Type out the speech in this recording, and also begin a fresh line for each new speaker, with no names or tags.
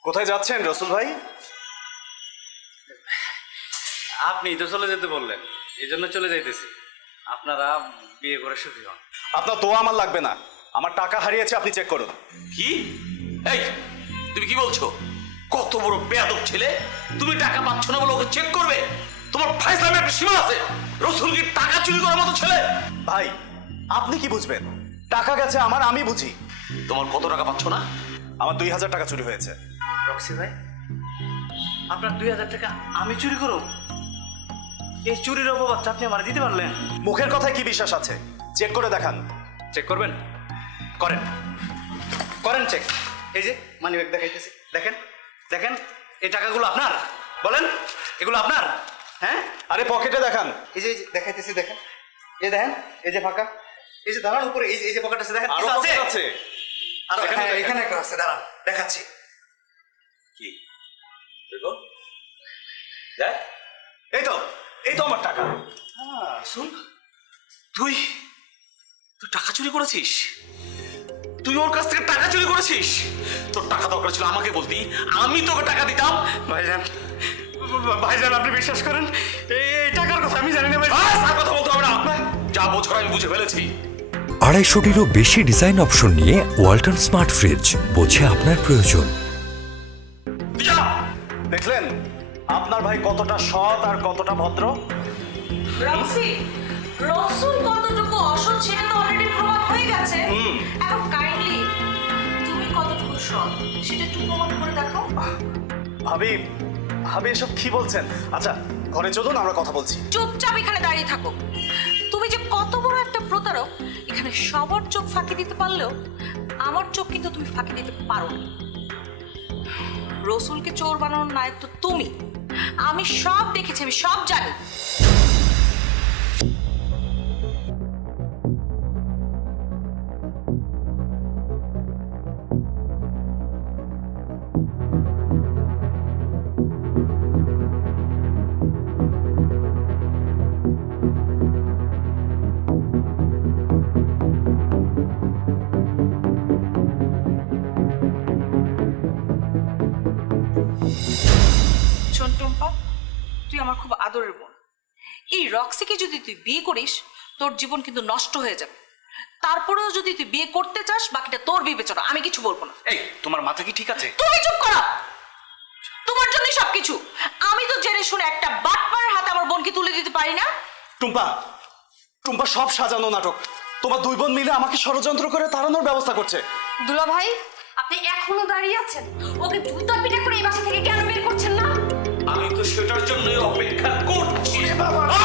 কোথায় যাচ্ছেন রসুল ভাই?
আপনি তো চলে যেতে বললেন, এই জন্য চলে যাইতেছি। আপনারা বিয়ে করে সুখী হন।
আপনার দোয়া আমার লাগবে না, আমার টাকা হারিয়েছে, আপনি চেক করুন।
কি? এই তুমি কি বলছো? কত বড় বেয়াদব ছেলে! তুমি টাকা পাচ্ছ না বলে ওকে চেক করবে? তোমার ফাইজলামে একটা সীমা আছে। রসুল কি টাকা চুরি করার মতো ছেলে?
ভাই আপনি কি বুঝবেন? টাকা গেছে আমার, আমি বুঝি।
তোমার কত টাকা পাচ্ছ না?
আমার 2000 টাকা চুরি হয়েছে।
রক্সি ভাই, আপনার 2000 টাকা আমি চুরি করব? এই চুরির অপবাদ আপনি আমার দিতে পারলেন?
মুখের কথায় কি বিশ্বাস আছে? চেক করে দেখান।
চেক করবেন? করেন করেন চেক। এই যে মানি ব্যাগ দেখাইতেছি, দেখেন দেখেন, এই টাকাগুলো আপনার? বলেন, এগুলো আপনার? হ্যাঁ,
আরে পকেটে দেখান।
এই যে দেখাইতেছি, দেখেন, এই দেখেন, এই যে ফাঁকা, এই যে দাঁড়ান উপরে, এই যে পকেট আছে, দেখেন
আরো
কিছু
পকেট আছে?
আর
এখানে দেখেন।
এখানে একটা আছে, দাঁড়ান দেখাচ্ছি।
কি দেখো, দেখ,
এই তো, এই তো আমার টাকা।
শুন, তুই তুই টাকা চুরি করেছিস? তুই ওর কাছ থেকে টাকা চুরি করেছিস? তোর টাকা দরকার ছিল আমাকে বলতি, আমি তোকে টাকা দিতাম।
ভাইজান, ভাইজান আপনি বিশ্বাস করেন, এই টাকার কথা আমি জানি না ভাই।
আর কথা বলতে হবে না, যা বোঝার আমি বুঝে ফেলেছি।
250-টিরও বেশি ডিজাইন অপশন নিয়ে ওয়ালটন স্মার্ট ফ্রিজ, বোঝে আপনার প্রয়োজন।
যা।
দেখলেন আপনার ভাই কতটা সৎ আর কতটা ভদ্র।
রক্সি, রসুল কতটুকু অসৎ সেটা তো অলরেডি প্রমাণ হয়ে গেছে। এখন কাইন্ডলি তুমি কতটুকু সৎ সেটা একটু প্রমাণ করে দেখো।
ভাবি, ভাবি এসব কি বলছেন? আচ্ছা ঘরে চলুন, আমরা কথা বলছি।
চুপচাপ এখানে দাঁড়িয়ে থাকো। তুমি যে কত বড় একটা প্রতারক, এখানে সবার চোখ ফাঁকি দিতে পারলেও আমার চোখ কিন্তু তুমি ফাঁকি দিতে পারো না। রসুলকে চোর বানানোর নায়ক তো তুমি। আমি সব দেখেছি, আমি সব জানি। শোন টুম্পা, তুই আমার খুব আদরের বোন। এই রক্সিকে যদি তুই বিয়ে করিস, তোর জীবন কিন্তু নষ্ট হয়ে যাবে। তারপরেও যদি তুই বিয়ে করতে চাস, বাকিটা তোর বিবেচনা, আমি কিছু বলবো না।
এই তোমার মাথা কি ঠিক আছে?
তুমি চুপ করো, তোমার জন্যই সবকিছু। আমি তো জেনে শুনে একটা বাটপাড়ার হাতে আমার বোনকে তুলে দিতে পারি না।
টুম্পা, টুম্পা সব সাজানো নাটক। তোমার দুই বোন মিলে আমাকে ষড়যন্ত্র করে তাড়ানোর ব্যবস্থা করছে।
দুলা ভাই, আপনি এখনো দাঁড়িয়ে আছেন? ওকে জুতা পিটা করে এই বাসা থেকে কেন বের করছেন না?
আমি তো সেটার জন্যই অপেক্ষা করছি।